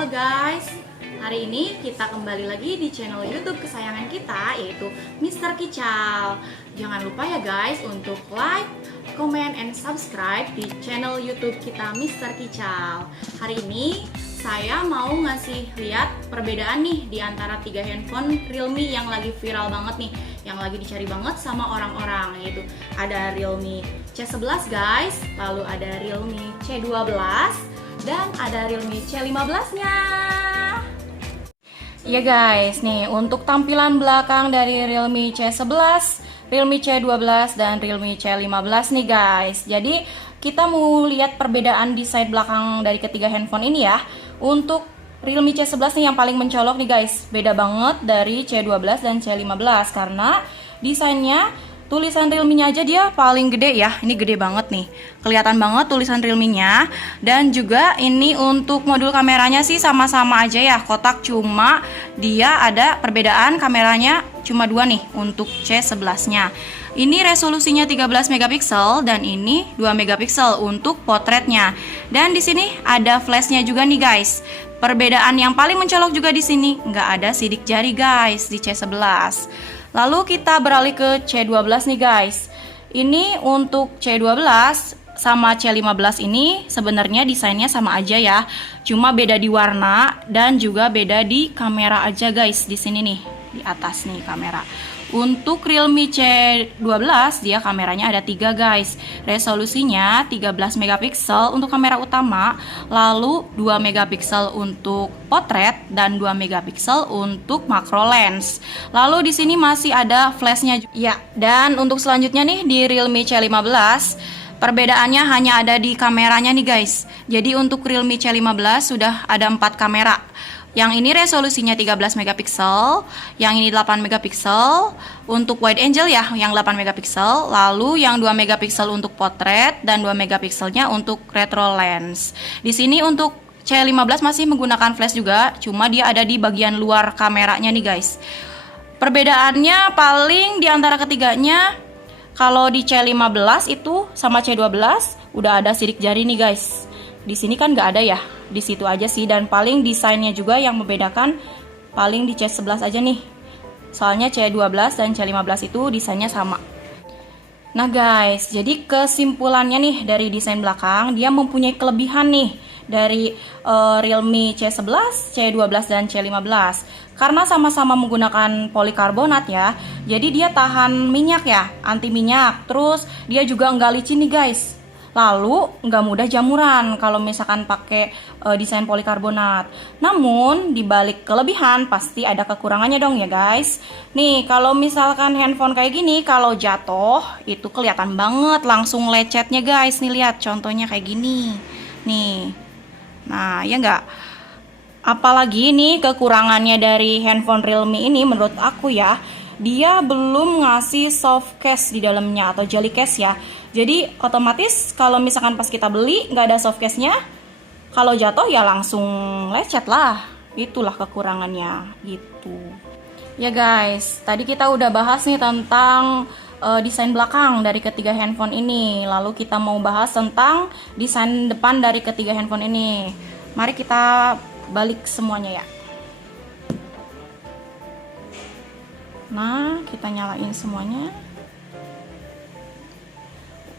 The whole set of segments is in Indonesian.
Halo guys, hari ini kita kembali lagi di channel YouTube kesayangan kita, yaitu Mr. Kical. Jangan lupa ya guys untuk like, comment, and subscribe di channel YouTube kita Mr. Kical. Hari ini saya mau ngasih lihat perbedaan nih di antara 3 handphone Realme yang lagi viral banget nih, yang lagi dicari banget sama orang-orang, yaitu ada Realme C11 guys, lalu ada Realme C12, dan ada Realme C15-nya. Ya guys, nih untuk tampilan belakang dari Realme C11, Realme C12, dan Realme C15 nih guys. Jadi kita mau lihat perbedaan desain belakang dari ketiga handphone ini ya. Untuk Realme C11 nih yang paling mencolok nih guys, beda banget dari C12 dan C15 karena desainnya, tulisan Realme-nya aja dia paling gede ya. Ini gede banget nih. Kelihatan banget tulisan Realme-nya. Dan juga ini untuk modul kameranya sih sama-sama aja ya, kotak, cuma dia ada perbedaan kameranya cuma 2 nih untuk C11-nya. Ini resolusinya 13 megapiksel dan ini 2 megapiksel untuk potretnya. Dan di sini ada flashnya juga nih guys. Perbedaan yang paling mencolok juga di sini, nggak ada sidik jari guys di C11. Lalu kita beralih ke C12 nih guys. Ini untuk C12 sama C15 ini sebenarnya desainnya sama aja ya. Cuma beda di warna dan juga beda di kamera aja guys. Di sini nih, di atas nih kamera. Untuk Realme C12 dia kameranya ada 3 guys. Resolusinya 13 megapiksel untuk kamera utama, lalu 2 megapiksel untuk potret dan 2 megapiksel untuk macro lens. Lalu di sini masih ada flashnya ya. Dan untuk selanjutnya nih di Realme C15 perbedaannya hanya ada di kameranya nih guys. Jadi untuk Realme C15 sudah ada 4 kamera. Yang ini resolusinya 13 megapiksel, yang ini 8 megapiksel untuk wide angle ya, yang 8 megapiksel, lalu yang 2 megapiksel untuk potret dan 2 megapikselnya untuk retro lens. Di sini untuk C15 masih menggunakan flash juga, cuma dia ada di bagian luar kameranya nih guys. Perbedaannya paling di antara ketiganya, kalau di C15 itu sama C12 udah ada sidik jari nih guys. Di sini kan nggak ada ya, di situ aja sih. Dan paling desainnya juga yang membedakan paling di C11 aja nih. Soalnya C12 dan C15 itu desainnya sama. Nah guys, jadi kesimpulannya nih dari desain belakang, dia mempunyai kelebihan nih dari Realme C11, C12, dan C15. Karena sama-sama menggunakan polikarbonat ya, jadi dia tahan minyak ya, anti minyak. Terus dia juga nggak licin nih guys. Lalu nggak mudah jamuran kalau misalkan pakai desain polikarbonat. Namun dibalik kelebihan pasti ada kekurangannya dong ya guys. Nih kalau misalkan handphone kayak gini, kalau jatuh itu kelihatan banget langsung lecetnya guys. Nih lihat contohnya kayak gini. Nih, nah ya nggak. Apalagi nih kekurangannya dari handphone Realme ini menurut aku ya, dia belum ngasih soft case di dalamnya atau jelly case ya. Jadi otomatis kalau misalkan pas kita beli nggak ada soft case-nya, kalau jatuh ya langsung lecet lah. Itulah kekurangannya gitu. Ya guys, tadi kita udah bahas nih tentang desain belakang dari ketiga handphone ini. Lalu kita mau bahas tentang desain depan dari ketiga handphone ini. Mari kita balik semuanya ya. Nah, kita nyalain semuanya.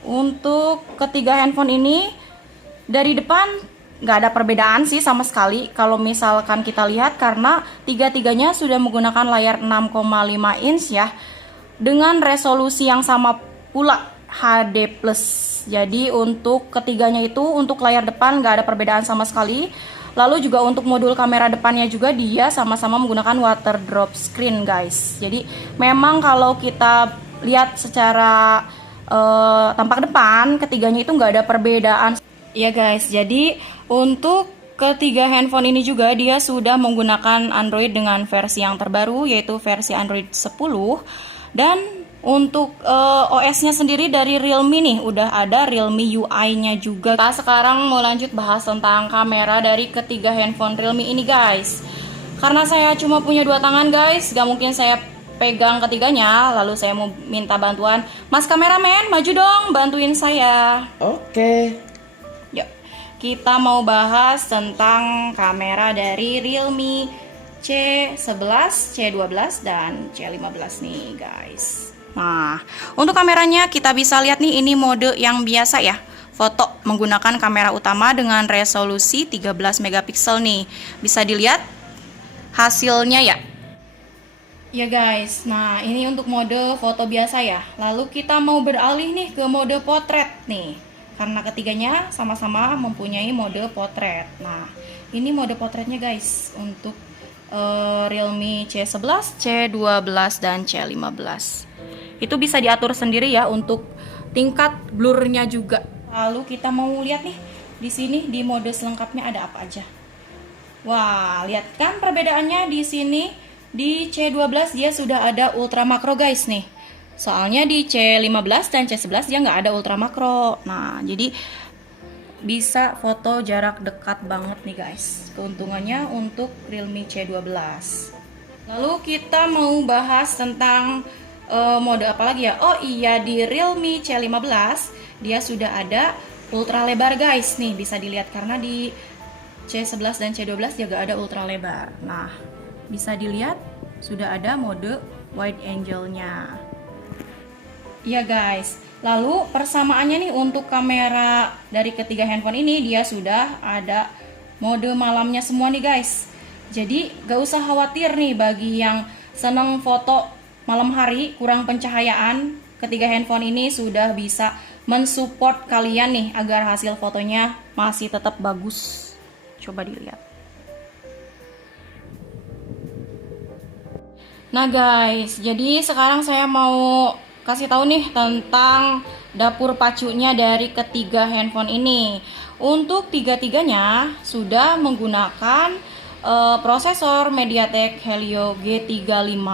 Untuk ketiga handphone ini dari depan nggak ada perbedaan sih sama sekali kalau misalkan kita lihat, karena tiga-tiganya sudah menggunakan layar 6,5 inch ya, dengan resolusi yang sama pula, HD+. Jadi untuk ketiganya itu untuk layar depan nggak ada perbedaan sama sekali. Lalu juga untuk modul kamera depannya juga dia sama-sama menggunakan water drop screen guys. Jadi memang kalau kita lihat secara tampak depan, ketiganya itu nggak ada perbedaan ya guys. Jadi untuk ketiga handphone ini juga dia sudah menggunakan Android dengan versi yang terbaru, yaitu versi Android 10. Dan untuk OS-nya sendiri dari Realme nih udah ada Realme UI-nya juga. Kita sekarang mau lanjut bahas tentang kamera dari ketiga handphone Realme ini guys. Karena saya cuma punya 2 tangan guys, gak mungkin saya pegang ketiganya. Lalu saya mau minta bantuan Mas kameramen, maju dong bantuin saya. Oke. Yuk. kita mau bahas tentang kamera dari Realme C11, C12, dan C15 nih guys. Nah, untuk kameranya kita bisa lihat nih, ini mode yang biasa ya, foto menggunakan kamera utama dengan resolusi 13 megapiksel nih. Bisa dilihat hasilnya ya. Ya guys, nah ini untuk mode foto biasa ya. Lalu kita mau beralih nih ke mode potret nih. Karena ketiganya sama-sama mempunyai mode potret. Nah, ini mode potretnya guys untuk Realme C11, C12, dan C15. Itu bisa diatur sendiri ya untuk tingkat blurnya juga. Lalu kita mau lihat nih di sini di mode selengkapnya ada apa aja. Wah, lihat kan perbedaannya di sini. Di C12 dia sudah ada ultra makro guys nih. Soalnya di C15 dan C11 dia nggak ada ultra makro. Nah, jadi bisa foto jarak dekat banget nih guys. Keuntungannya untuk Realme C12. Lalu kita mau bahas tentang mode apa lagi ya? Oh iya, di Realme C15 dia sudah ada ultra lebar guys nih, bisa dilihat karena di C11 dan C12 juga ada ultra lebar. Nah, bisa dilihat sudah ada mode wide angle-nya. Iya guys. Lalu persamaannya nih untuk kamera dari ketiga handphone ini dia sudah ada mode malamnya semua nih guys. Jadi gak usah khawatir nih bagi yang seneng foto malam hari kurang pencahayaan, ketiga handphone ini sudah bisa mensupport kalian nih agar hasil fotonya masih tetap bagus. Coba dilihat. Nah guys, jadi sekarang saya mau kasih tahu nih tentang dapur pacunya dari ketiga handphone ini. Untuk tiga-tiganya sudah menggunakan prosesor MediaTek Helio G35.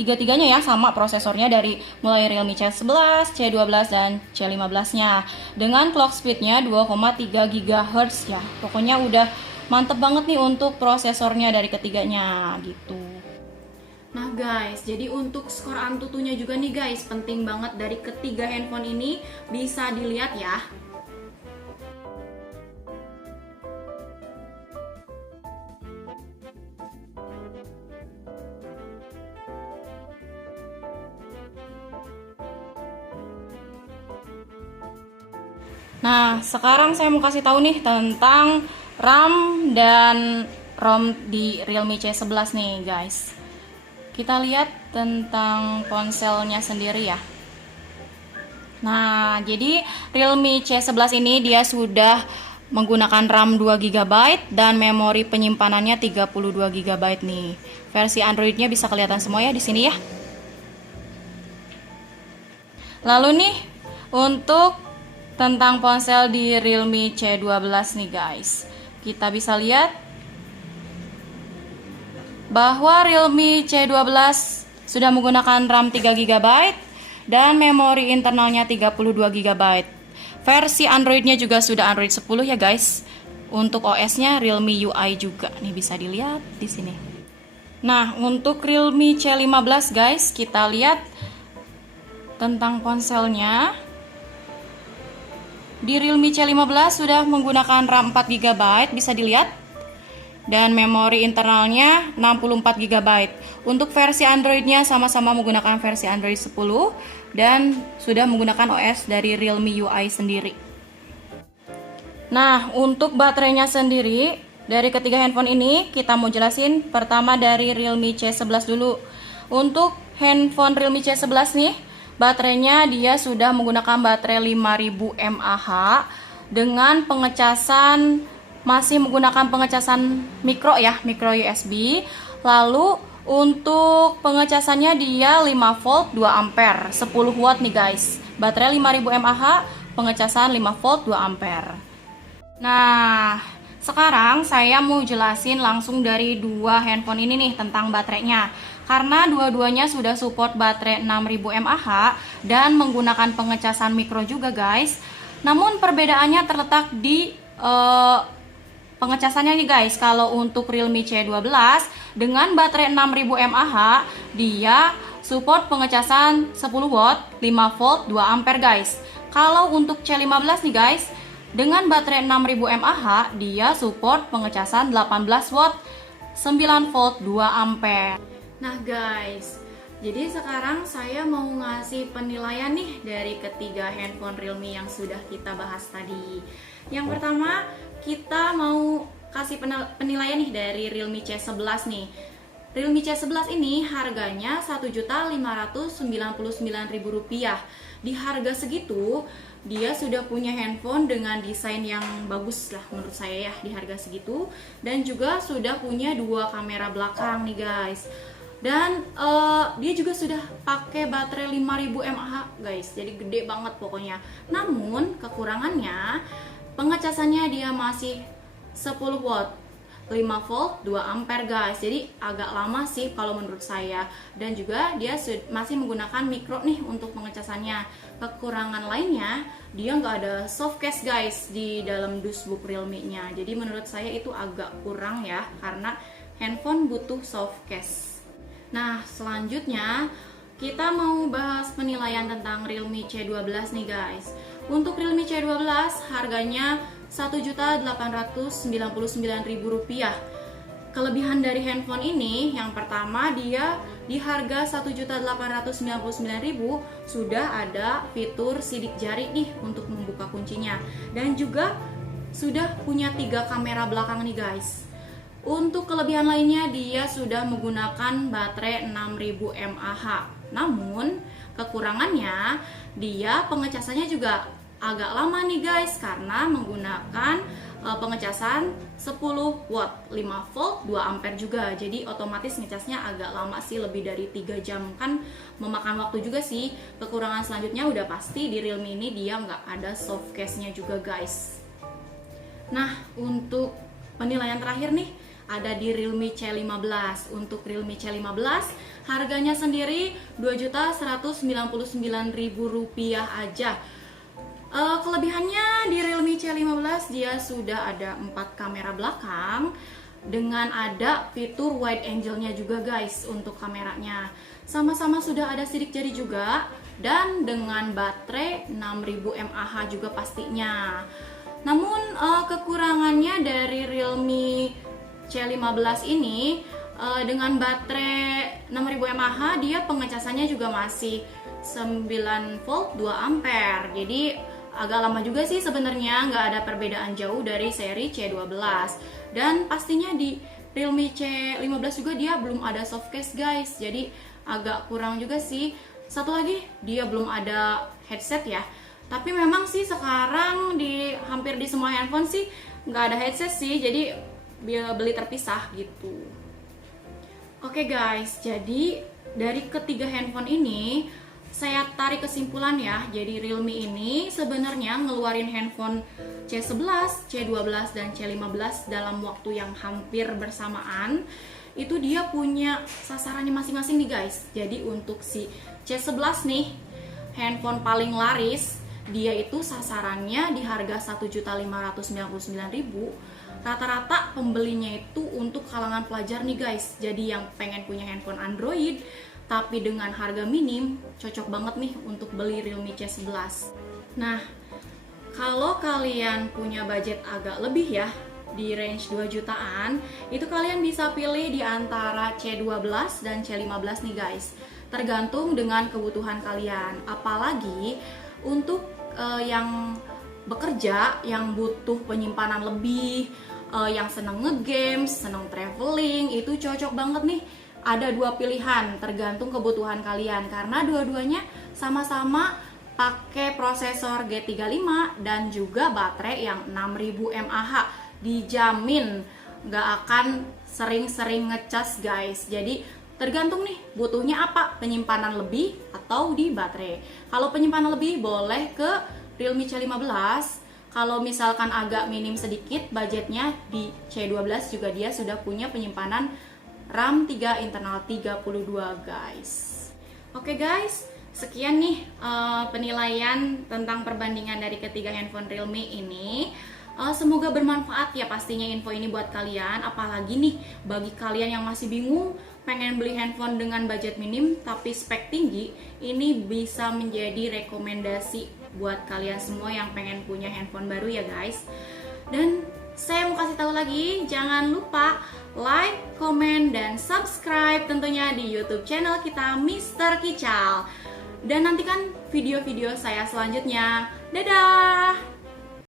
Tiga-tiganya ya sama prosesornya dari mulai Realme C11, C12, dan C15-nya. Dengan clock speed-nya 2,3 GHz ya. Pokoknya udah mantep banget nih untuk prosesornya dari ketiganya gitu. Nah guys, jadi untuk skor Antutunya juga nih guys, penting banget dari ketiga handphone ini, bisa dilihat ya. Nah, sekarang saya mau kasih tahu nih tentang RAM dan ROM di Realme C11 nih guys. Kita lihat tentang ponselnya sendiri ya. Nah, jadi Realme C11 ini dia sudah menggunakan RAM 2 GB dan memori penyimpanannya 32 GB nih. Versi Androidnya bisa kelihatan semua ya di sini ya. Lalu nih untuk tentang ponsel di Realme C12 nih guys. Kita bisa lihat bahwa Realme C12 sudah menggunakan RAM 3 GB dan memori internalnya 32 GB. Versi Androidnya juga sudah Android 10 ya guys. Untuk OS-nya Realme UI juga nih bisa dilihat di sini. Nah, untuk Realme C15 guys, kita lihat tentang ponselnya. Di Realme C15 sudah menggunakan RAM 4 GB, bisa dilihat. Dan memori internalnya 64 GB. Untuk versi Androidnya sama-sama menggunakan versi Android 10 dan sudah menggunakan OS dari Realme UI sendiri. Nah, untuk baterainya sendiri dari ketiga handphone ini kita mau jelasin pertama dari Realme C11 dulu. Untuk handphone Realme C11 nih, baterainya dia sudah menggunakan baterai 5000 mAh dengan pengecasan masih menggunakan pengecasan mikro ya, mikro USB. Lalu untuk pengecasannya dia 5 volt 2 ampere 10 watt nih guys. Baterai 5000 mAh, pengecasan 5 volt 2 ampere. Nah, sekarang saya mau jelasin langsung dari dua handphone ini nih tentang baterainya. Karena dua-duanya sudah support baterai 6000 mAh dan menggunakan pengecasan mikro juga guys. Namun perbedaannya terletak di pengecasannya nih guys. Kalau untuk Realme C12 dengan baterai 6000 mAh dia support pengecasan 10 watt 5 volt 2 ampere guys. Kalau untuk C15 nih guys, Dengan baterai 6000 mAh, dia support pengecasan 18 watt, 9 volt, 2 ampere. Nah guys, jadi sekarang saya mau ngasih penilaian nih dari ketiga handphone Realme yang sudah kita bahas tadi. Yang pertama, kita mau kasih penilaian nih dari Realme C11 nih. Realme C11 ini harganya Rp1.599.000. Di harga segitu, dia sudah punya handphone dengan desain yang bagus lah menurut saya ya di harga segitu. Dan juga sudah punya 2 kamera belakang nih guys. Dan dia juga sudah pakai baterai 5000 mAh guys, jadi gede banget pokoknya. Namun kekurangannya, pengecasannya dia masih 10 watt, 5 volt, 2 ampere guys. Jadi agak lama sih kalau menurut saya. Dan juga dia masih menggunakan micro nih untuk pengecasannya. Kekurangan lainnya, dia nggak ada soft case guys di dalam dashboard Realme-nya. Jadi menurut saya itu agak kurang ya, karena handphone butuh soft case. Nah, selanjutnya kita mau bahas penilaian tentang Realme C12 nih guys. Untuk Realme C12 harganya Rp1.899.000. Kelebihan dari handphone ini, yang pertama dia di harga Rp1.899.000 sudah ada fitur sidik jari nih untuk membuka kuncinya. Dan juga sudah punya 3 kamera belakang nih guys. Untuk kelebihan lainnya, dia sudah menggunakan baterai 6000 mAh. Namun kekurangannya, dia pengecasannya juga agak lama nih guys, karena menggunakan pengecasan 10 watt, 5 volt, 2 ampere juga. Jadi otomatis ngecasnya agak lama sih, lebih dari 3 jam, kan memakan waktu juga sih. Kekurangan selanjutnya udah pasti di Realme ini dia nggak ada soft case-nya juga guys. Nah, untuk penilaian terakhir nih ada di Realme C15. Untuk Realme C15 harganya sendiri Rp2.199.000 aja. Kelebihannya di Realme C15 dia sudah ada 4 kamera belakang dengan ada fitur wide angle-nya juga guys untuk kameranya. Sama-sama sudah ada sidik jari juga dan dengan baterai 6000 mAh juga pastinya. Namun kekurangannya dari Realme C15 ini, dengan baterai 6000 mAh dia pengecasannya juga masih 9 volt, 2 ampere. Jadi agak lama juga sih sebenarnya, nggak ada perbedaan jauh dari seri C12. Dan pastinya di Realme C15 juga dia belum ada soft case guys, jadi agak kurang juga sih. Satu lagi, dia belum ada headset ya. Tapi memang sih sekarang di hampir di semua handphone sih nggak ada headset sih, jadi beli terpisah gitu. Oke guys, jadi dari ketiga handphone ini saya tarik kesimpulan ya. Jadi Realme ini sebenarnya ngeluarin handphone C11, C12, dan C15 dalam waktu yang hampir bersamaan. Itu dia punya sasarannya masing-masing nih guys. Jadi untuk si C11 nih, handphone paling laris, dia itu sasarannya di harga Rp1.599.000. Rata-rata pembelinya itu untuk kalangan pelajar nih guys. Jadi yang pengen punya handphone Android tapi dengan harga minim, cocok banget nih untuk beli Realme C11. Nah, kalau kalian punya budget agak lebih ya, di range 2 jutaan, itu kalian bisa pilih di antara C12 dan C15 nih guys. Tergantung dengan kebutuhan kalian. Apalagi untuk yang bekerja, yang butuh penyimpanan lebih, yang seneng nge-games, seneng traveling, itu cocok banget nih. Ada 2 pilihan, tergantung kebutuhan kalian, karena dua-duanya sama-sama pakai prosesor G35 dan juga baterai yang 6000 mAh. Dijamin nggak akan sering-sering ngecas guys. Jadi tergantung nih butuhnya apa, penyimpanan lebih atau di baterai. Kalau penyimpanan lebih boleh ke Realme C15. Kalau misalkan agak minim sedikit budgetnya, di C12 juga dia sudah punya penyimpanan RAM 3 internal 32 guys. Oke guys, sekian nih penilaian tentang perbandingan dari ketiga handphone Realme ini. Semoga bermanfaat ya pastinya info ini buat kalian. Apalagi nih bagi kalian yang masih bingung pengen beli handphone dengan budget minim tapi spek tinggi, ini bisa menjadi rekomendasi buat kalian semua yang pengen punya handphone baru ya guys. Dan saya mau kasih tahu lagi, jangan lupa like, komen, dan subscribe tentunya di YouTube channel kita Mr. Kical. Dan nantikan video-video saya selanjutnya. Dadah!